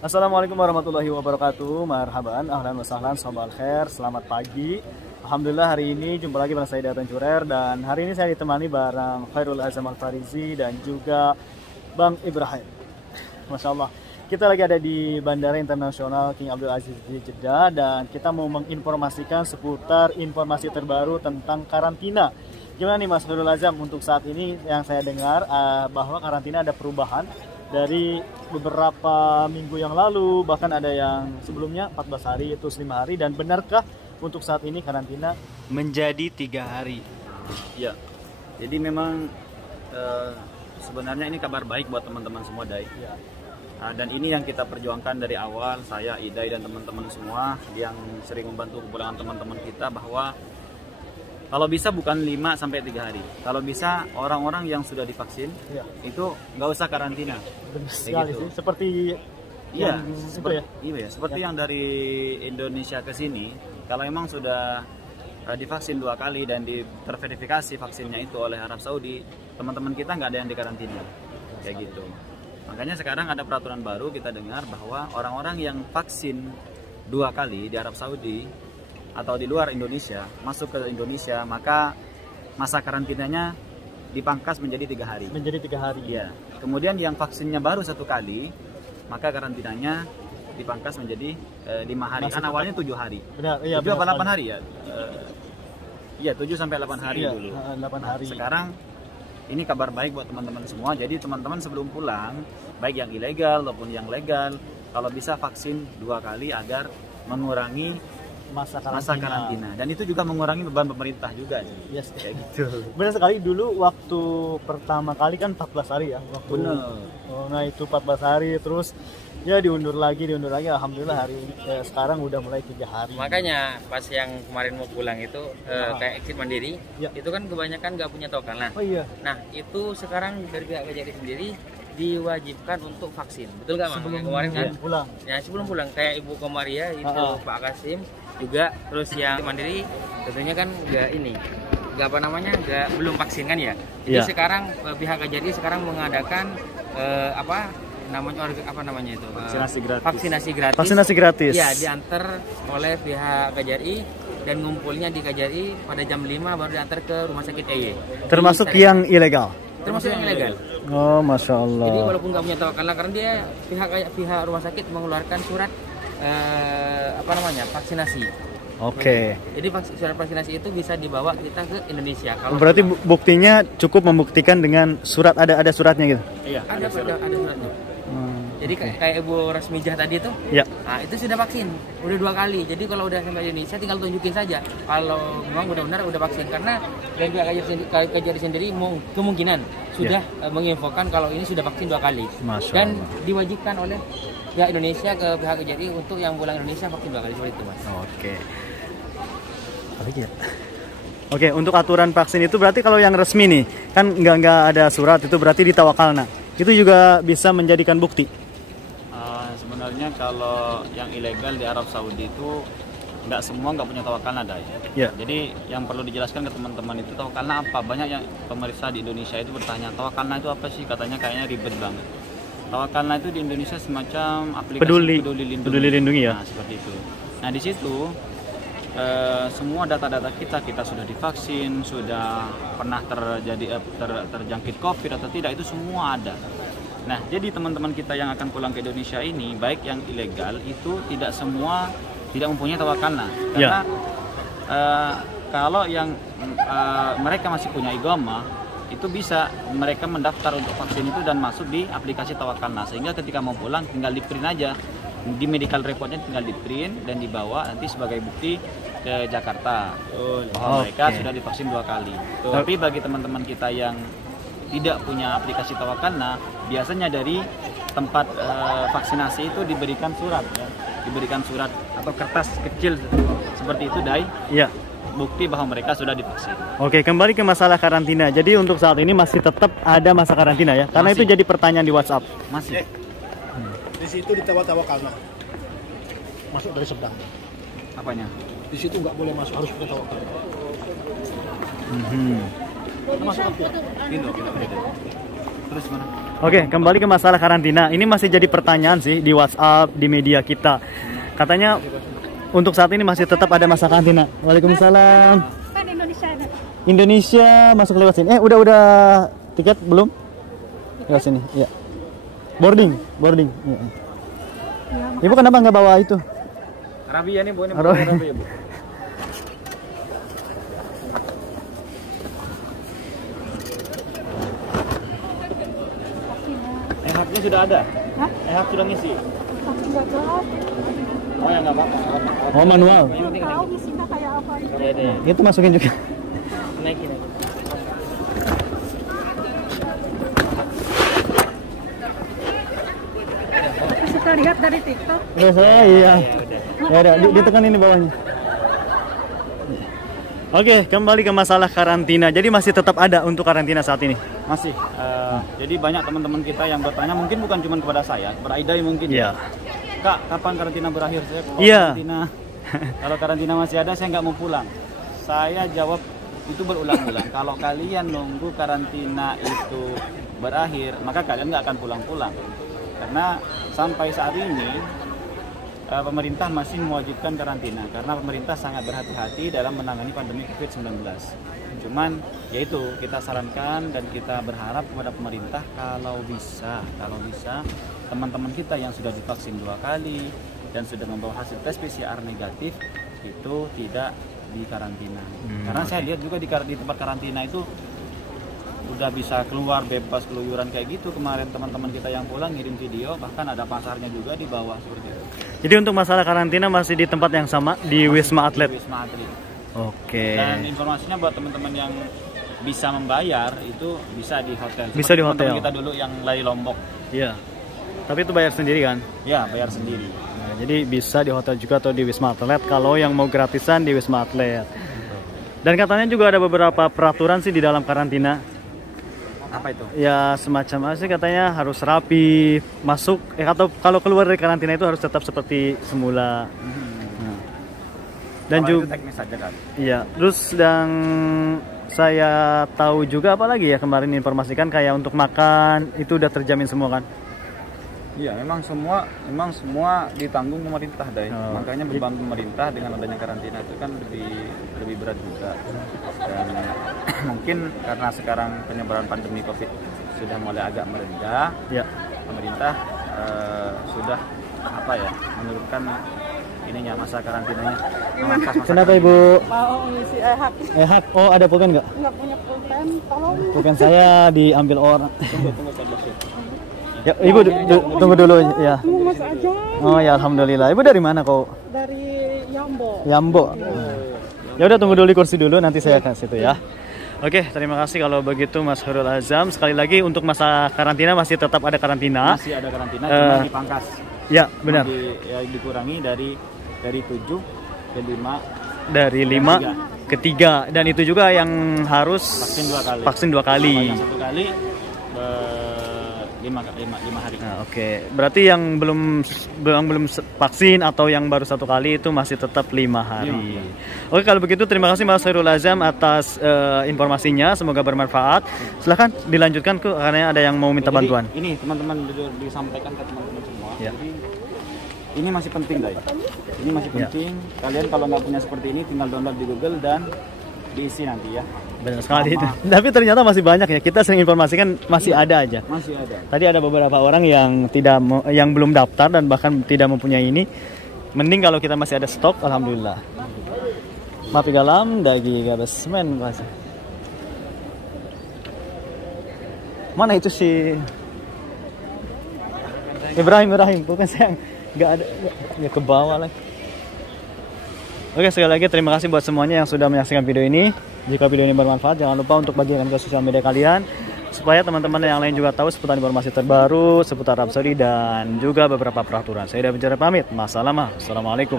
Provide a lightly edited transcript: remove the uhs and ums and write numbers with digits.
Assalamualaikum warahmatullahi wabarakatuh. Marhaban, ahlan wa sahlan, sobal khair, selamat pagi. Alhamdulillah hari ini jumpa lagi bersama saya Datan Curer, dan hari ini saya ditemani bareng Khairul Azam Al-Farizi dan juga Bang Ibrahim. Masya Allah, kita lagi ada di Bandara Internasional King Abdul Aziz di Jeddah, dan kita mau menginformasikan seputar informasi terbaru tentang karantina. Gimana nih Mas Khairul Azam, untuk saat ini yang saya dengar bahwa karantina ada perubahan dari beberapa minggu yang lalu, bahkan ada yang sebelumnya 14 hari, itu 5 hari, dan benarkah untuk saat ini karantina menjadi 3 hari? Ya, jadi memang sebenarnya ini kabar baik buat teman-teman semua, Dai. Ya. Dan ini yang kita perjuangkan dari awal, saya, Idai, dan teman-teman semua yang sering membantu kepulangan teman-teman kita, bahwa kalau bisa bukan 5-3 hari. Kalau bisa orang-orang yang sudah divaksin, ya, itu nggak usah karantina. Benar sekali gitu sih, seperti iya, seperti ya, yang dari Indonesia ke sini, kalau emang sudah divaksin 2 kali dan terverifikasi vaksinnya itu oleh Arab Saudi, teman-teman kita nggak ada yang dikarantina, kayak gitu. Makanya sekarang ada peraturan baru, kita dengar bahwa orang-orang yang vaksin 2 kali di Arab Saudi atau di luar Indonesia masuk ke Indonesia, maka masa karantinanya dipangkas menjadi 3 hari. Menjadi 3 hari. Ya. Kemudian yang vaksinnya baru 1 kali, maka karantinanya dipangkas menjadi 5 hari. Kan awalnya 7 hari. Benar, iya, 7 apa 8 hari ya? Iya, 7 sampai 8 hari iya, dulu. 8 hari. Sekarang ini kabar baik buat teman-teman semua. Jadi teman-teman sebelum pulang, baik yang ilegal maupun yang legal, kalau bisa vaksin 2 kali agar mengurangi masa karantina. Dan itu juga mengurangi beban pemerintah juga. Yes. Kayak gitu. Benar sekali, dulu waktu pertama kali kan 14 hari ya. Benar. Nah itu 14 hari, terus ya diundur lagi. Alhamdulillah hari ini sekarang udah mulai 3 hari. Makanya pas yang kemarin mau pulang itu kayak exit mandiri, ya, itu kan kebanyakan nggak punya token. Oh iya. Nah itu sekarang dari pihak KJRI sendiri diwajibkan untuk vaksin, betul nggak Mang? Yang kemarin kan? Pulang. Ya sebelum pulang, kayak Ibu Komaria itu Pak Kasim juga, terus yang mandiri tentunya kan nggak belum vaksin kan ya. Jadi sekarang pihak KJRI sekarang mengadakan vaksinasi gratis. Ya, diantar oleh pihak KJRI dan ngumpulnya di KJRI pada jam 5 baru diantar ke rumah sakit EY. Termasuk yang ilegal. Termasuk yang ilegal. Oh, Masya Allah. Jadi walaupun nggak punya tawakal, karena dia pihak rumah sakit mengeluarkan surat vaksinasi. Oke. Jadi surat vaksinasi itu bisa dibawa kita ke Indonesia. Kalau berarti buktinya cukup membuktikan dengan surat, ada suratnya gitu? Iya, ada suratnya. Jadi kayak Ibu Rasmijah tadi itu, ya, nah itu sudah vaksin, udah 2 kali. Jadi kalau udah sampai Indonesia tinggal tunjukin saja kalau memang benar-benar udah vaksin. Karena dari pihak KJRI sendiri kemungkinan sudah menginfokan kalau ini sudah vaksin 2 kali. Dan diwajibkan oleh pihak Indonesia ke pihak KJRI untuk yang pulang Indonesia vaksin 2 kali, seperti itu, Mas. Oke, untuk aturan vaksin itu berarti kalau yang resmi nih, kan nggak ada surat, itu berarti ditawakalna. Itu juga bisa menjadikan bukti. Sebenarnya kalau yang ilegal di Arab Saudi itu nggak semua nggak punya tawakalna, Dai. Ya. Jadi yang perlu dijelaskan ke teman-teman itu tawakalna apa. Banyak yang pemirsa di Indonesia itu bertanya, tawakalna itu apa sih? Katanya kayaknya ribet banget. Tawakalna itu di Indonesia semacam aplikasi peduli lindungi ya. Nah, seperti itu. Nah, di situ semua data-data kita sudah divaksin, sudah pernah terjangkit COVID atau tidak, itu semua ada. Nah, jadi teman-teman kita yang akan pulang ke Indonesia ini, baik yang ilegal itu tidak semua tidak mempunyai tawakalna. Karena kalau yang mereka masih punya igama, itu bisa mereka mendaftar untuk vaksin itu dan masuk di aplikasi tawakalna. Sehingga ketika mau pulang tinggal di print aja, di medical reportnya tinggal di print dan dibawa nanti sebagai bukti ke Jakarta bahwa mereka sudah divaksin 2 kali. Tapi bagi teman-teman kita yang tidak punya aplikasi tawakalna, biasanya dari tempat vaksinasi itu diberikan surat, ya. Diberikan surat atau kertas kecil seperti itu, Dai. Iya. Bukti bahwa mereka sudah divaksin. Oke, kembali ke masalah karantina. Jadi untuk saat ini masih tetap ada masa karantina ya? Karena itu jadi pertanyaan di WhatsApp. Masih. Di situ ditawakalna. Masuk dari Sedang. Apanya? Di situ nggak boleh masuk, harus punya tawakal. Masuk apa? Gitu. Terus mana? Oke, kembali ke masalah karantina. Ini masih jadi pertanyaan sih di WhatsApp, di media kita. Katanya untuk saat ini masih tetap ada masa karantina. Waalaikumsalam. Kan Indonesia ada. Indonesia masuk lewat sini. Udah tiket belum? Lewat sini. Ya. Boarding. Ya. Ibu kenapa nggak bawa itu? Arabia nih, Bu. Ini Arabia. Arabia, Bu. EHAK-nya sudah ada? Hah? EHAK sudah ngisi? Aku nggak tahu. Oh ya nggak apa-apa. Oh, manual. Nggak tahu isinya kayak apa itu. Iya deh. Itu masukin juga. Naikin aja. Suka lihat dari TikTok. Ya saya iya. Ya udah, ditekan ini bawahnya. Oke, kembali ke masalah karantina. Jadi masih tetap ada untuk karantina saat ini. Masih. Jadi banyak teman-teman kita yang bertanya, mungkin bukan cuma kepada saya, kepada Aidai mungkin. Iya. Kak, kapan karantina berakhir? Saya kalau Iya. kalau karantina masih ada, saya nggak mau pulang. Saya jawab itu berulang-ulang. Kalau kalian nunggu karantina itu berakhir, maka kalian nggak akan pulang-pulang. Karena sampai saat ini pemerintah masih mewajibkan karantina karena pemerintah sangat berhati-hati dalam menangani pandemi COVID-19. Cuman yaitu kita sarankan dan kita berharap kepada pemerintah kalau bisa teman-teman kita yang sudah divaksin 2 kali dan sudah membawa hasil tes PCR negatif itu tidak dikarantina. Karena saya lihat juga di tempat karantina itu udah bisa keluar bebas keluyuran kayak gitu. Kemarin teman-teman kita yang pulang ngirim video, bahkan ada pasarnya juga di bawah seperti itu. Jadi untuk masalah karantina masih di tempat yang sama di Wisma Atlet. Di Wisma Atlet. Oke. Dan informasinya buat teman-teman yang bisa membayar itu bisa di hotel. Bisa di hotel. Teman-teman kita dulu yang dari Lombok. Iya. Tapi itu bayar sendiri kan? Ya, bayar sendiri. Nah, jadi bisa di hotel juga atau di Wisma Atlet. Kalau yang mau gratisan di Wisma Atlet. Dan katanya juga ada beberapa peraturan sih di dalam karantina. Apa itu? Ya semacam apa sih, katanya harus rapi masuk atau kalau keluar dari karantina itu harus tetap seperti semula. Nah. Dan Kalau juga itu teknis saja kan. iya, terus dan saya tahu juga apa lagi ya kemarin informasikan kayak untuk makan itu udah terjamin semua kan? Iya, memang semua ditanggung pemerintah, Dai. Oh. Makanya beban pemerintah dengan adanya karantina itu kan lebih berat juga. Dan mungkin karena sekarang penyebaran pandemi Covid sudah mulai agak meredah, Ya. pemerintah sudah menurunkan ininya masa karantinanya. Memangkas masa Kenapa karantina. Ibu? Mau ngisi EHAK. Hak. Oh, ada pulpen nggak? Nggak punya pulpen, tolong. Pulpen saya diambil orang. Tunggu saya. Ya, Ibu tunggu dulu ya. Tunggu Mas aja. Oh ya, alhamdulillah. Ibu dari mana kok? Dari Yambo. Yambo. Ya udah tunggu dulu di kursi dulu, nanti saya akan situ ya. Oke, terima kasih kalau begitu Mas Khairul Azam. Sekali lagi untuk masa karantina masih tetap ada karantina. Masih ada karantina, cuma dipangkas. Ya, benar. Dikurangi dari 7 ke 5. Dari 5 ke 3 dan itu juga yang harus Vaksin 2 kali. Vaksin 2 kali. Kalau yang 1 kali 5 hari. Nah, oke. Berarti yang belum vaksin atau yang baru 1 kali itu masih tetap 5 hari. Oke, kalau begitu terima kasih Mas Khairul Azam atas informasinya. Semoga bermanfaat. Silahkan dilanjutkan karena ada yang mau minta bantuan. Ini teman-teman disampaikan ke teman-teman semua. Ya. Jadi ini masih penting, Dai. Ini masih penting. Kalian kalau nggak punya seperti ini tinggal download di Google dan diisi nanti ya. Benar sekali itu. Tapi ternyata masih banyak ya. Kita sering informasikan masih ada aja. Masih ada. Tadi ada beberapa orang yang yang belum daftar dan bahkan tidak mempunyai ini. Mending kalau kita masih ada stok, alhamdulillah. Mapi galam dagi gabasmen bahasa. Mana itu si Ibrahim, bukan saya nggak ada ya ke bawah lagi. Oke, sekali lagi terima kasih buat semuanya yang sudah menyaksikan video ini. Jika video ini bermanfaat, jangan lupa untuk bagikan ke sosial media kalian supaya teman-teman yang lain juga tahu seputar informasi terbaru seputar Arab Saudi dan juga beberapa peraturan. Saya Ida Bicara pamit. Assalamualaikum.